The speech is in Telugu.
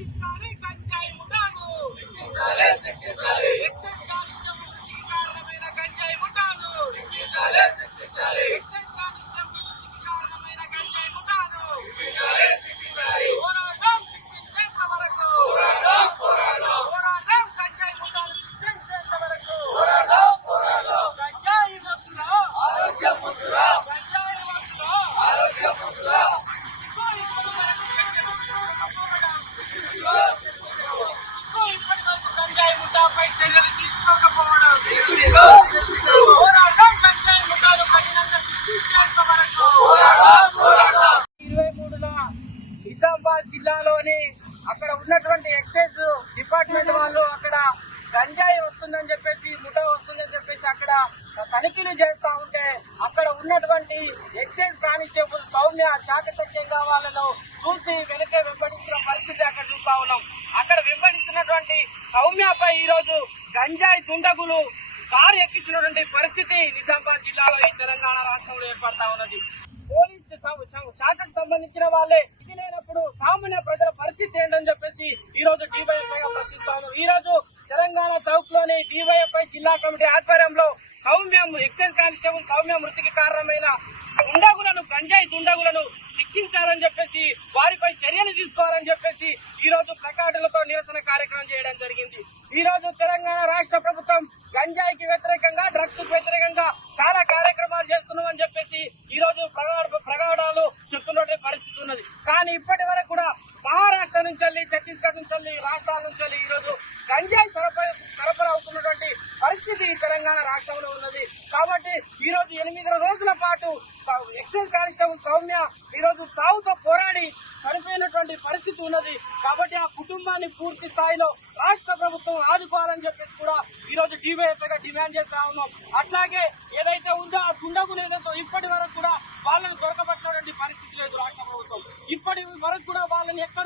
శిక్షించాలి గంజాయి ముఠాను, శిక్షించాలి ఎక్సైజ్ కానిస్టేబుల్కి కారణమైన గంజాయి ముఠాను, శిక్షించాలి శిక్షించాలి ఎక్సైజ్ కానిస్టేబుల్కి కారణమైన గంజాయి ముఠాను శిక్షించాలి పోరాటం శిక్షించేంత వరకు, పోరాటం పోరాటం పోరాటం గంజాయి ముఠాను శిక్షించేంత వరకు, పోరాటం గంజాయి వస్తున్నా, ఆరోగ్యం ముద్దురా గంజాయి వస్తున్నా, ఆరోగ్యం ముద్దురా గంజాయి ముఠాపై చర్యలు తీసుకోకపోవడం, పోరాటం గంజాయి ముఠాను కఠినంగా శిక్షించేంత వరకు. 23న నిజామాబాద్ జిల్లాలోని అక్కడ ఉన్నటువంటి ఎక్సైజ్ డిపార్ట్మెంట్ వాళ్ళు అక్కడ గంజాయి వస్తుందని చెప్పేసి, ముఠా వస్తుందని చెప్పేసి అక్కడ తనిఖీలు చేస్తా ఉంటే అక్కడ ఉన్నటువంటి ఎక్సైజ్ కానిస్టేబుల్ సౌమ్య చాకచక్యంగా వాళ్ళను చూసి వెనకే వెంబడించిన పరిస్థితి అక్కడ చూస్తా ఉన్నాం. అక్కడ వెంబడిస్తున్నటువంటి సౌమ్యపై ఈ రోజు గంజాయి దుండగులు కారు ఎక్కించినటువంటి పరిస్థితి నిజామాబాద్ జిల్లాలో ఈ తెలంగాణ రాష్ట్రంలో ఏర్పడతా ఉన్నది. పోలీసు శాఖకు సంబంధించిన వాళ్ళే ఇది లేనప్పుడు సామాన్య ప్రజల పరిస్థితి ఏంటని చెప్పేసి ఈ రోజు డివైఎఫ్ఐ ప్రశ్నిస్తా ఉన్నాం. ఈ రోజు తెలంగాణ చౌక్ లోని డివైఎఫ్ఐ జిల్లా కమిటీ ఆధ్వర్యంలో సౌమ్య ఎక్సైజ్ కానిస్టేబుల్ సౌమ్య మృతికి కారణమైన దుండగులను గంజాయి దుండగులను శిక్షించాలని చెప్పేసి, వారిపై చర్యలు తీసుకోవాలని చెప్పేసి ఈ రోజు ప్లకార్డులతో నిరసన కార్యక్రమం చేయడం జరిగింది. ఈ రోజు తెలంగాణ రాష్ట్ర ప్రభుత్వం గంజాయికి వ్యతిరేకంగా, డ్రగ్స్ వ్యతిరేకంగా చాలా కార్యక్రమాలు చేస్తున్నామని చెప్పేసి ఈ రోజు ప్రగాఢాలు చెప్తున్న పరిస్థితి ఉన్నది. కానీ ఇప్పటి వరకు కూడా మహారాష్ట్ర నుంచి, ఛత్తీస్గఢ్ నుంచి, రాష్ట్రాల నుంచి ఈ రోజు గంజాయి సరఫరా అవుతున్నటువంటి పరిస్థితి తెలంగాణ రాష్ట్రంలో ఉన్నది. కాబట్టి ఈ రోజు 8 రోజుల పాటు ఎక్సైజ్ కానిస్టేబుల్ సౌమ్య ఈ రోజు సావుతో పోరాడి చనిపోయినటువంటి పరిస్థితి ఉన్నది. కాబట్టి ఆ కుటుంబాన్ని పూర్తి స్థాయిలో రాష్ట్ర ప్రభుత్వం ఆదుకోవాలని చెప్పేసి కూడా ఈ రోజు డివైఎఫ్ఐగా డిమాండ్ చేస్తా ఉన్నాం. అట్లాగే ఏదైతే ఉందో ఆ దుండగులు ఏదైతే ఇప్పటి వరకు కూడా వాళ్ళని దొరకబట్టినటువంటి పరిస్థితి లేదు రాష్ట్ర ప్రభుత్వం. ఇప్పటి వరకు కూడా వాళ్ళని ఎక్కడ